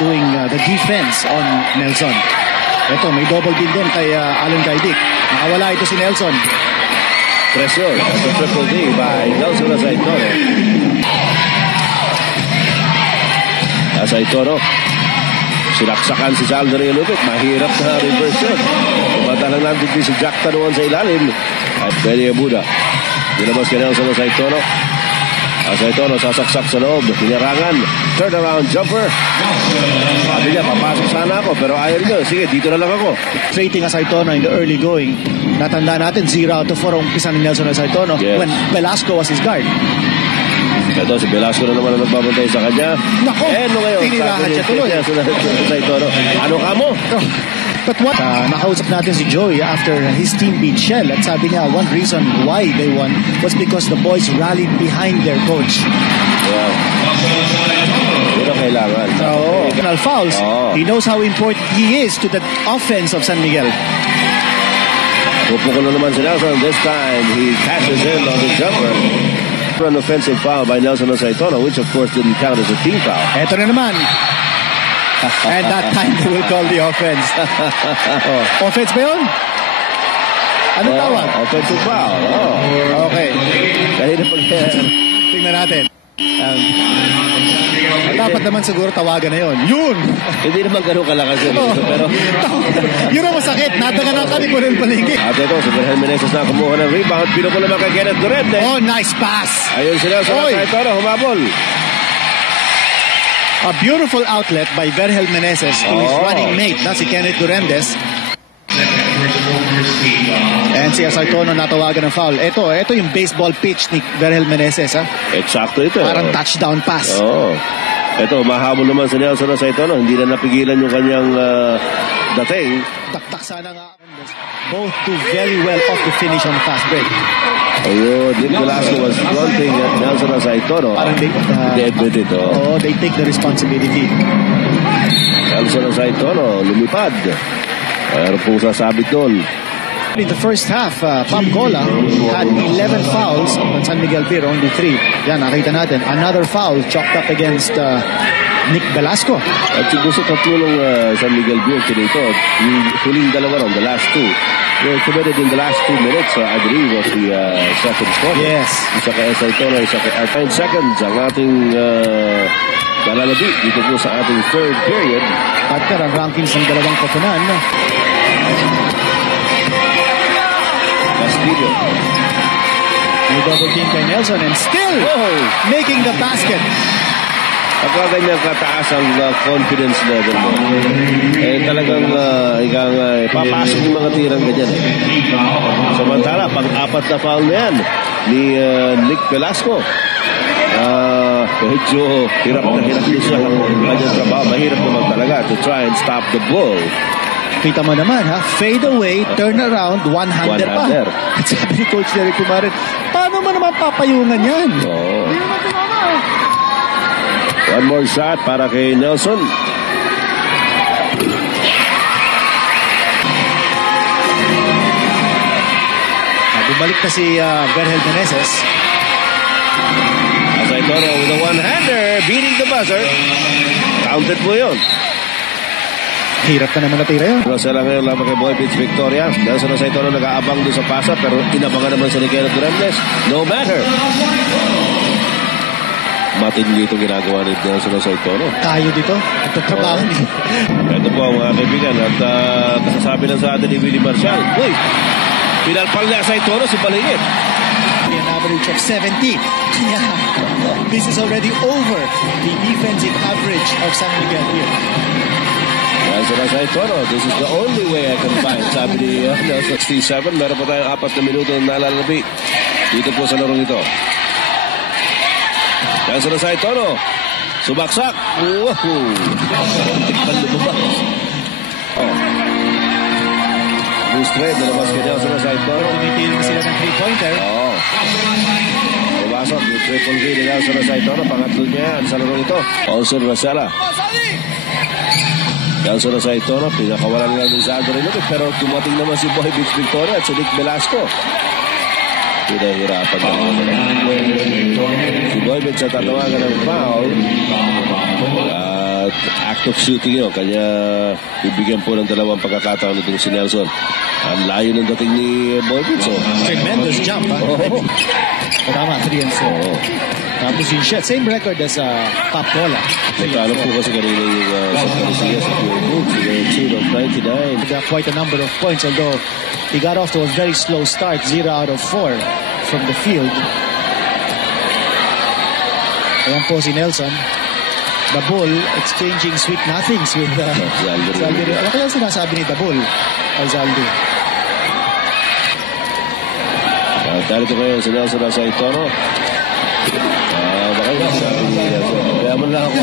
doing the defense on Nelson. Ito, may double din kay Alan Gaidic. Nakawala ito si Nelson. Pressure at the triple D by Nelson Asaitoro. Asaitoro. Sinaksakan si Saldery Lupit. Mahirap na reverse yun. Kumata lang natin si Jack Tanuan sa ilalim. At Benny Abuda. Dinabas kay Nelson Asaitoro. Asaitoro sasaksak sa loob. Hinarangan. Turnaround jumper. Sabi niya, papasok sana ako. Pero ayaw niyo. Sige, dito na lang ako. Rating Asaitoro in the early going. Natanda natin 0 out of 4 ang umpisa ni Nelson Asaitoro when Velasco was his guard. Ito si Velasco na naman ang nagbabantay sa kanya. Nako, tinirahan siya tuloy. Asaitoro. Ano ka mo? But what? Nakausap natin si Joey after his team beat Shell at sabi niya one reason why they won was because the boys rallied behind their coach. Yeah. Yun ang kailangan. Penal fouls. He knows how important he is to the offense of San Miguel. Pupukul na naman si Nelson. This time, he cashes in on the jumper. An offensive foul by Nelson Asaitoro, which of course didn't count as a team foul. Eto na naman. And that time they will call the offense. Offense ba yun? Ano tawag? Offensive foul. Okay. Dahil na tingnan natin. Dapat naman siguro tawagan na yun. Yun! Hindi naman ganun kalakas yun. Pero yun ang masakit. Nataga na tayo po ng paligid. At ito, si Berhel Meneses na kumuha ng rebound. Pinukul naman kay Kenneth Durante. Oh, nice pass. Ayun sila sa Asaitoro. Humabol. A beautiful outlet by Berhel Meneses to his running mate. That's si Kenneth Durandes. And si Asaitoro natawagan ng foul. Ito yung baseball pitch ni Berhel Meneses. Eksakto ito. Parang touchdown pass. Ito, mahabol naman si Nelson Asaitoro. Hindi na napigilan yung kanyang dating. Taktak sana nga. Both do very well off the finish on the fast break. Ayun, Nick Velasco was fronting at Nelson Asaitoro. Parang they admit it. They take the responsibility. Nelson Asaitoro, lumipad. Mayroon pong sasabit doon. In the first half, Pam Cola had 11 fouls on San Miguel Beer, only 3. Yan, nakita natin. Another foul chalked up against Nick Velasco. At siguro sa tatlong San Miguel Beer dito, yung huling dalawa ron, the last two, were committed in the last 2 minutes, I believe, was the second quarter. Yes. Isa kay Asaitoro, isa kay 9 seconds ang ating lalalabi dito po sa ating third period. At ang rankings ng dalawang koponan. Castillo. May double team kay Nelson and still making the basket. Pagka ganyan kataas ang confidence level mo, talagang papasok yung mga tirang ganyan. Samantala, pang-apat na foul na yan ni Nick Velasco. Medyo hirap na siya ang kanyang trabaho. Mahirap naman talaga to try and stop the ball. Kita mo naman fade away, turn around, one-hander pa. At sabi ni Coach Derek Pumarin, paano mo naman papayungan yan? One more shot para kay Nelson. Bumalik na si Berhel Meneses. Asaitoro with a one-hander, beating the buzzer. Counted po yun. Hirap na naman natira yun. Rosella ngayon lamang kay Boy Beach Victoria. Nelson Asaitoro nag-aabang doon sa pasa pero inabangan naman sa ni Kenneth Durandes. No matter. Matindi itong ginagawa ni Nelson Asaitoro. Tayo dito. At trabaho niyo. Ito po mga kaibigan. At kasasabi na sa atin ni Willie Marcial. Uy! Pinalpal na Asaitoro si Balingit. An average of 70. This is already over the defensive average of San Miguel here. Nelson Asaitoro, this is the only way I can find. Sabi ni Nelson 67, meron pa tayong 4 na minuto na nalalabi dito po sa larong ito. Nelson Asaitoro, subaksak. Woohoo! Tikman lumabas. Blue straight, nalabas kay Nelson Asaitoro. Tumitigil sila ng 3-pointer. Pumasok yung triple V ni Nelson Asaitoro. Pangatlo niya sa larong ito. Olson Rosella. Nelson Asaitoro, pinakawalan nga ni Saldery Lupit, pero tumating naman si Boy Beach Victoria at si Nick Velasco. Pinahirapan naman. Si Boy Beach sa tatawagan ng foul. At of shooting yun. Kanya bibigyan po ng dalawang pagkakataon itong si Nelson. Ang layo ng dating ni Boykin. So, Tremendous jump. oh, Tama, 3 and 4. oh. Tapos yung shot, same record as Pop Cola. Nagkano po kasi kanina yung sa Calisias at yung Boots. Yung tune of 99. He got quite a number of points, although he got off to a very slow start, 0 out of 4 from the field. Ayan po si Nelson. The Bull exchanging sweet nothings with Zaldi. Ano kaya sinasabi ni The Bull kay Zaldi? Dahil ito kayo si Nelson nasa Itono. Baka yung sabi ni Nelson. Kaya mo lang ako.